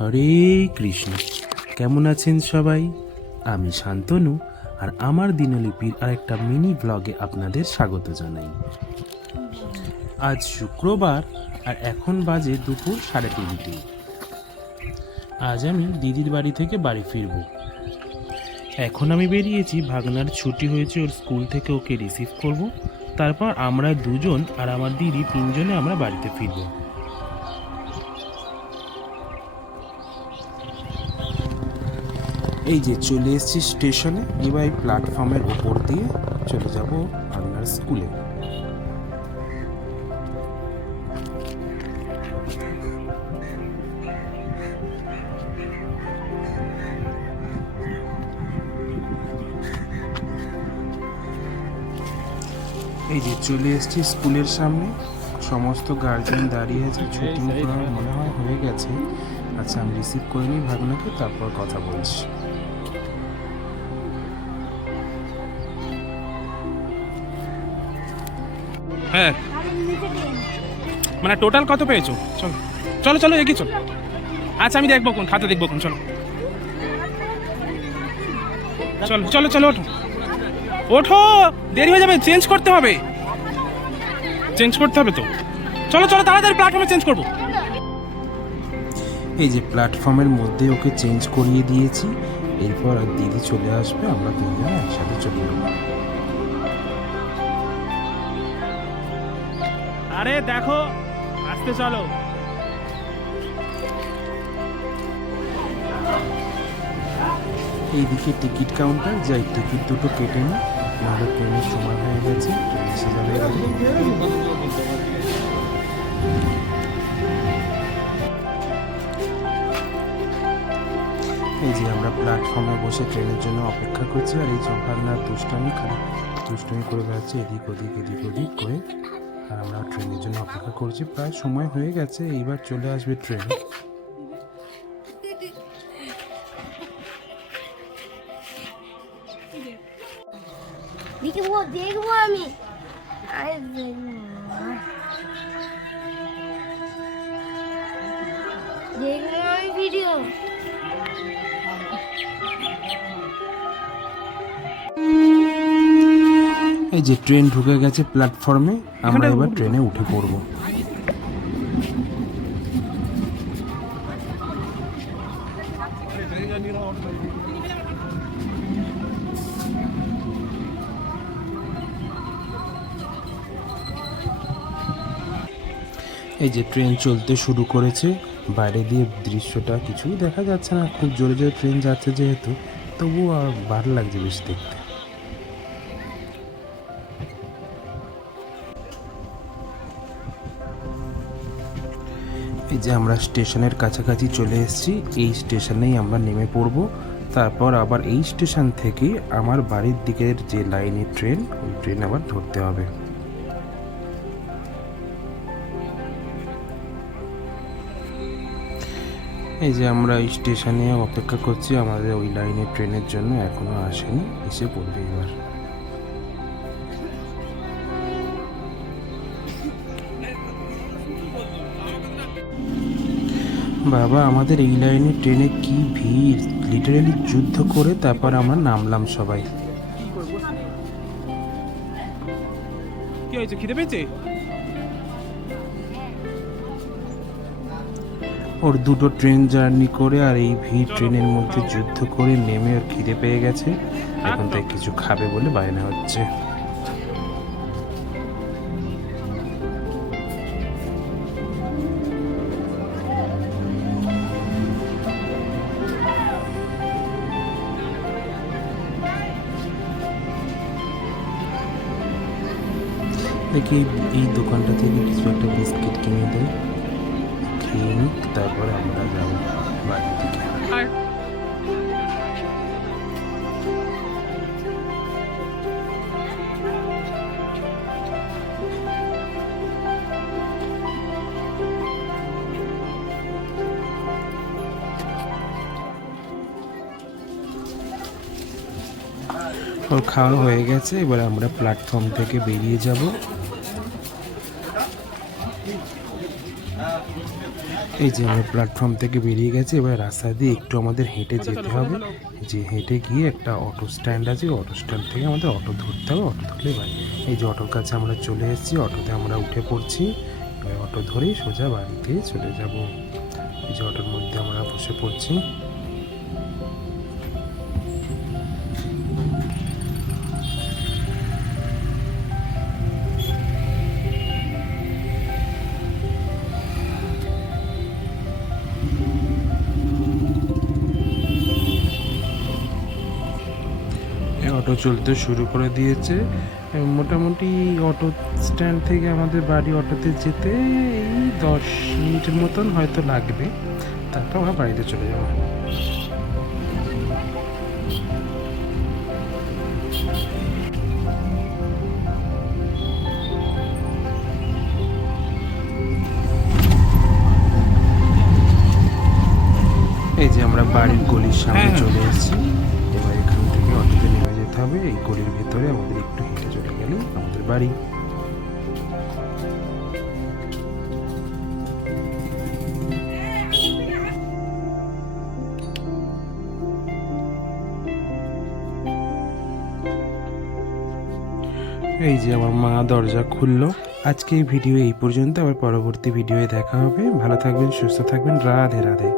হরে কৃষ্ণ। কেমন আছেন সবাই? আমি শান্তনু, আর আমার দিনলিপির আরেকটা মিনি ব্লগে আপনাদের স্বাগত জানাই। আজ শুক্রবার, আর এখন বাজে দুপুর 3:30। আজ আমি দিদির বাড়ি থেকে বাড়ি ফিরব। এখন আমি বেরিয়েছি, ভাগনার ছুটি হয়েছে, ওর স্কুল থেকে ওকে রিসিভ করব। তারপর আমরা দুজন আর আমার দিদি তিনজনে আমরা বাড়িতে ফিরব। এই যে চলে এসেছি স্টেশনে। এবার এই প্ল্যাটফর্মের ওপর দিয়ে চলে যাব ভাগনার স্কুলে। এই যে চলে এসেছি স্কুলের সামনে, সমস্ত গার্জেন দাঁড়িয়ে আছে। ছুটি মনে হয় হয়ে গেছে। আচ্ছা, আমি রিসিভ করে নিই ভাগনাকে, তারপর কথা বলছি। হ্যাঁ, মানে টোটাল কত পেয়েছো? চলো চলো চলো, এগিয়ে চলো। আচ্ছা, আমি দেখবো, কোন খাতা দেখবো কোন। চলো চলো চলো চলো, ওঠো ওঠো, দেরি হয়ে যাবে, চেঞ্জ করতে হবে তো। চলো চলো তাড়াতাড়ি, প্ল্যাটফর্মে চেঞ্জ করবো। এই যে প্ল্যাটফর্মের মধ্যে ওকে চেঞ্জ করিয়ে দিয়েছি। এরপর আর দিদি চলে আসবে, আমরা তিনজন একসাথে চলে যাবো। আরে দেখো, আসতে চলো। এইদিকে টিকিট কাউন্টার, যাই টিকিট দুটো কেটে নিই, নাহলে ট্রেনের সময় হয়ে গেছে, ট্রেন এসে যাবে। এই যে আমরা প্ল্যাটফর্মে বসে ট্রেনের জন্য অপেক্ষা করছি, আর এই ভাগনার দুষ্টামি করে বেড়াচ্ছে এদিক ওদিক করে। আর আমরা ট্রেনের জন্য অপেক্ষা করছি, প্রায় সময় হয়ে গেছে, এইবার চলে আসবে ট্রেন। দেখবো আমি ভিডিও। এই যে ট্রেন ঢুকে গেছে প্ল্যাটফর্মে, আমরা এবার ট্রেনে উঠে পড়বো। এই যে ট্রেন চলতে শুরু করেছে। বাইরে দিয়ে দৃশ্যটা কিছুই দেখা যাচ্ছে না, খুব জোরে জোরে ট্রেন যাচ্ছে যেহেতু, তবুও আর ভালো লাগছে বেশ দেখতে। এই যে আমরা স্টেশনের কাছাকাছি চলে এসেছি, এই স্টেশনেই আমরা নেমে পড়ব। তারপর আবার এই স্টেশন থেকে আমার বাড়ির দিকের যে লাইনের ট্রেন, ওই ট্রেন আবার ধরতে হবে। এই যে আমরা এই স্টেশনে অপেক্ষা করছি আমাদের ওই লাইনের ট্রেনের জন্য, এখনো আসেনি, এসে পড়বে এবার। বাবা, আমাদের এই লাইনের ট্রেনে কি ভিড়! লিটারালি যুদ্ধ করে তারপর আমরা নামলাম সবাই। কি হয়েছে, খিদে পেয়েছে? ওর দুটো ট্রেন জার্নি করে আর এই ভিড় ট্রেনের মধ্যে যুদ্ধ করে নেমে ওর খিদে পেয়ে গেছে, এখন তাই কিছু খাবে বলে বায়না হচ্ছে। দেখি এই দোকানটা থেকে কিছু একটা বিস্কিট কিনে দেয়, খেয়ে নিক, তারপরে আমরা যাবো বাড়ির দিকে। ওর খাওয়া হয়ে গেছে, এবার আমরা প্ল্যাটফর্ম থেকে বেরিয়ে যাব। এই যে আমরা প্ল্যাটফর্ম থেকে বেরিয়ে গেছি, এবার রাস্তা দিয়ে একটু আমাদের হেঁটে যেতে হবে। যে হেঁটে গিয়ে একটা অটো স্ট্যান্ড আছে, অটো স্ট্যান্ড থেকে আমাদের অটো ধরতে হবে, অটো ধরলে বাড়ি। এই যে অটোর কাছে আমরা চলে এসেছি, অটোতে আমরা উঠে পড়ছি। এবার অটো ধরেই সোজা বাড়িতে চলে যাব। এই যে অটোর মধ্যে আমরা বসে পড়ছি। অটো চলতে শুরু করে দিয়েছে। মোটামুটি অটো স্ট্যান্ড থেকে আমাদের বাড়ি অটোতে যেতে এই 10 মিনিটের মতন হয়তো লাগবে, তারপর আমরা বাড়িতে চলে যাব। এই যে আমরা বাড়ির গলির সামনে চলে এসেছি। এবার এখান থেকে অটোতে নেমে যেতে হবে। এই গলির ভেতরে আমাদের একটু হেঁটে চলে গেলেই আমাদের বাড়ি। এই যে আমার মা দরজা খুললো। আজকে এই ভিডিও এই পর্যন্ত, আবার পরবর্তী ভিডিওয়ে দেখা হবে। ভালো থাকবেন, সুস্থ থাকবেন, রাধে রাধে।